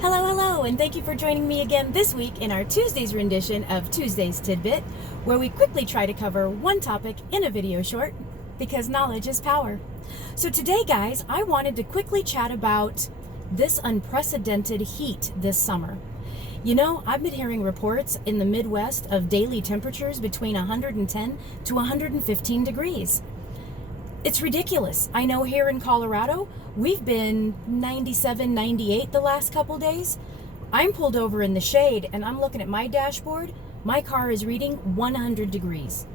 Hello, hello, and thank you for joining me again this week in our Tuesday's rendition of Tuesday's Tidbit, where we quickly try to cover one topic in a video short, because knowledge is power. So today, guys, I wanted to quickly chat about this unprecedented heat this summer. You know, I've been hearing reports in the Midwest of daily temperatures between 110 to 115 degrees. It's ridiculous. I know here in Colorado, we've been 97, 98 the last couple days. I'm pulled over in the shade and I'm looking at my dashboard. My car is reading 100 degrees.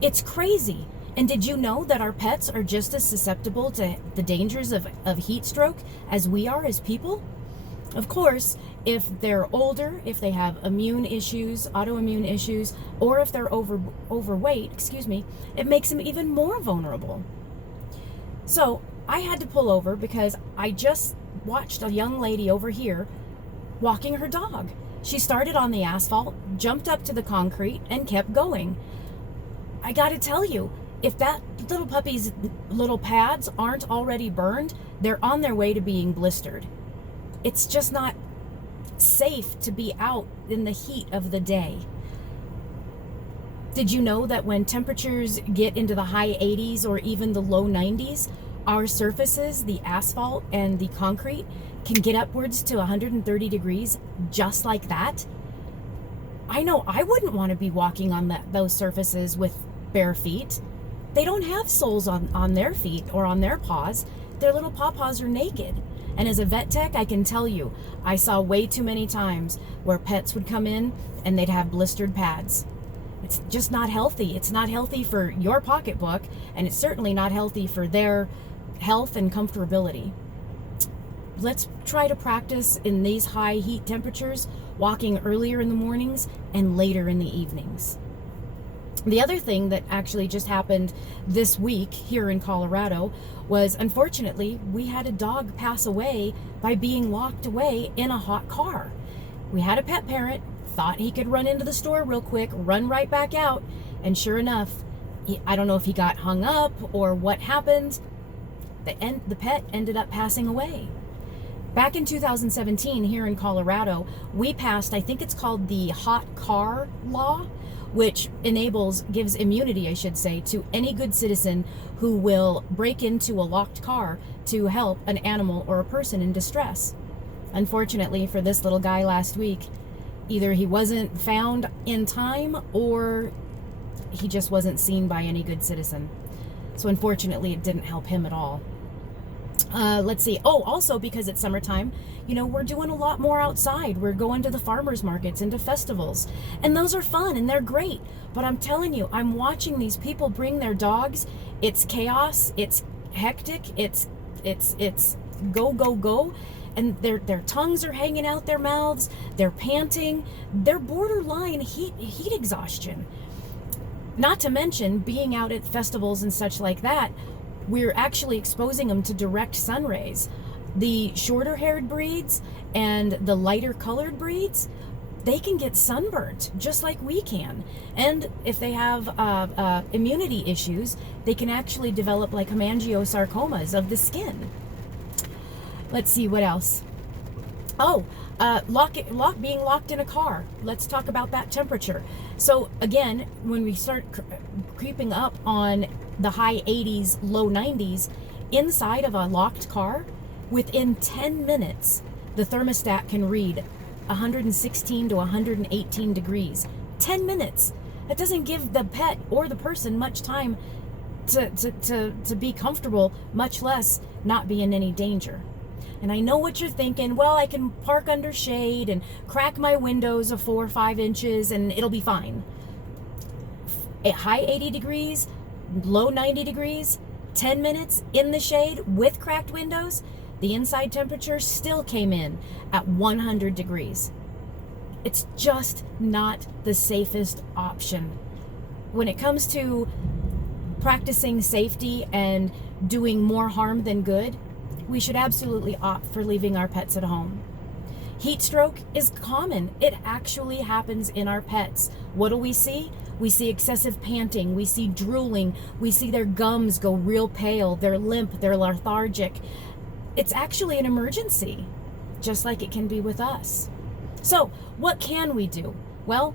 It's crazy. And did you know that our pets are just as susceptible to the dangers of heat stroke as we are as people? Of course, if they're older, if they have immune issues, autoimmune issues, or if they're overweight, it makes them even more vulnerable. So I had to pull over because I just watched a young lady over here walking her dog. She started on the asphalt, jumped up to the concrete, and kept going. I gotta tell you, if that little puppy's little pads aren't already burned, they're on their way to being blistered. It's just not safe to be out in the heat of the day. Did you know that when temperatures get into the high 80s or even the low 90s, our surfaces, the asphalt and the concrete, can get upwards to 130 degrees just like that? I know I wouldn't want to be walking on those surfaces with bare feet. They don't have soles on their feet or on their paws. Their little pawpaws are naked. And as a vet tech, I can tell you, I saw way too many times where pets would come in and they'd have blistered pads. It's just not healthy. It's not healthy for your pocketbook, and it's certainly not healthy for their health and comfortability. Let's try to practice in these high heat temperatures, walking earlier in the mornings and later in the evenings. The other thing that actually just happened this week here in Colorado was, unfortunately, we had a dog pass away by being locked away in a hot car. We had a pet parent, thought he could run into the store real quick, run right back out, and sure enough, I don't know if he got hung up or what happened, the pet ended up passing away. Back in 2017 here in Colorado, we passed, I think it's called the hot car law, which gives immunity, I should say, to any good citizen who will break into a locked car to help an animal or a person in distress. Unfortunately for this little guy last week, either he wasn't found in time or he just wasn't seen by any good citizen. So unfortunately, it didn't help him at all. Let's see. Oh, also because it's summertime, you know, we're doing a lot more outside. We're going to the farmers markets and to festivals, and those are fun and they're great. But I'm telling you, I'm watching these people bring their dogs. It's chaos. It's hectic. It's go, go, go. And their tongues are hanging out their mouths. They're panting. They're borderline heat exhaustion. Not to mention being out at festivals and such like that, we're actually exposing them to direct sun rays. The shorter haired breeds and the lighter colored breeds, they can get sunburnt just like we can. And if they have immunity issues, they can actually develop like hemangiosarcomas of the skin. Let's see what else. Oh, being locked in a car. Let's talk about that temperature. So again, when we start creeping up on the high 80s, low 90s, inside of a locked car, within 10 minutes, the thermostat can read 116 to 118 degrees. 10 minutes. That doesn't give the pet or the person much time to be comfortable, much less not be in any danger. And I know what you're thinking, well, I can park under shade and crack my windows of 4 or 5 inches and it'll be fine. At high 80 degrees, low 90 degrees, 10 minutes in the shade with cracked windows, the inside temperature still came in at 100 degrees. It's just not the safest option. When it comes to practicing safety and doing more harm than good, we should absolutely opt for leaving our pets at home. Heat stroke is common. It actually happens in our pets. What do we see? We see excessive panting. We see drooling. We see their gums go real pale. They're limp. They're lethargic. It's actually an emergency. just like it can be with us. So what can we do? Well,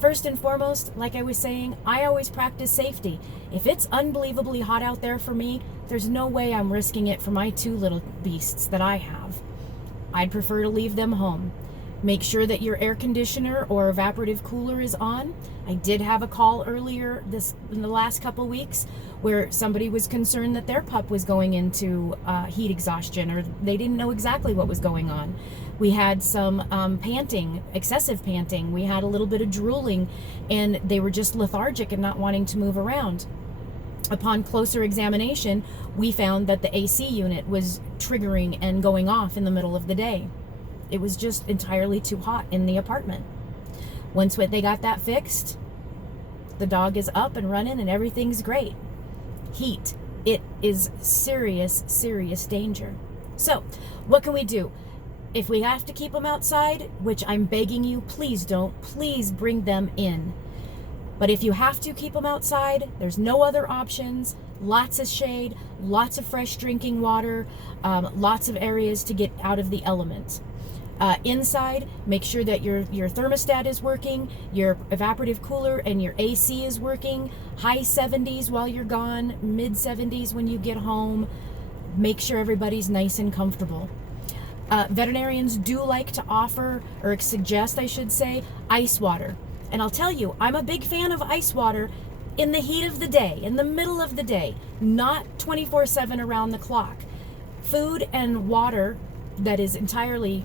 first and foremost, like I was saying, I always practice safety. If it's unbelievably hot out there for me, there's no way I'm risking it for my 2 little beasts that I have. I'd prefer to leave them home. Make sure that your air conditioner or evaporative cooler is on. I did have a call earlier in the last couple weeks where somebody was concerned that their pup was going into heat exhaustion, or they didn't know exactly what was going on. We had some panting, excessive panting. We had a little bit of drooling, and they were just lethargic and not wanting to move around. Upon closer examination, we found that the AC unit was triggering and going off in the middle of the day. It was just entirely too hot in the apartment. Once they got that fixed, the dog is up and running and everything's great. Heat, it is serious, serious danger. So, what can we do? If we have to keep them outside, which I'm begging you, please don't, please bring them in. But if you have to keep them outside, there's no other options. Lots of shade, lots of fresh drinking water, lots of areas to get out of the element. Inside, make sure that your thermostat is working, your evaporative cooler and your AC is working. High 70s while you're gone, mid 70s when you get home. Make sure everybody's nice and comfortable. Veterinarians do like to offer, or suggest I should say, ice water. And I'll tell you, I'm a big fan of ice water in the heat of the day, in the middle of the day, not 24/7 around the clock. Food and water that is entirely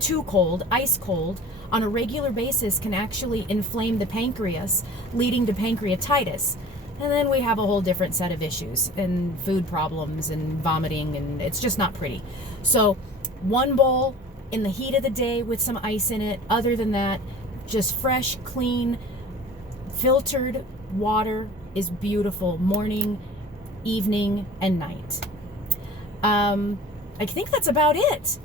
too cold, ice cold, on a regular basis can actually inflame the pancreas, leading to pancreatitis. And then we have a whole different set of issues and food problems and vomiting, and it's just not pretty. So 1 bowl in the heat of the day with some ice in it. Other than that, just fresh, clean, filtered water is beautiful morning, evening, and night. I think that's about it.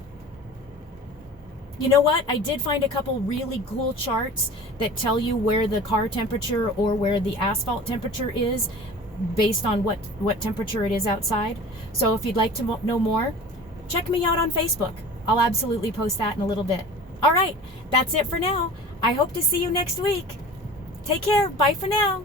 You know what? I did find a couple really cool charts that tell you where the car temperature or where the asphalt temperature is based on what temperature it is outside. So if you'd like to know more, check me out on Facebook. I'll absolutely post that in a little bit. All right, that's it for now. I hope to see you next week. Take care. Bye for now.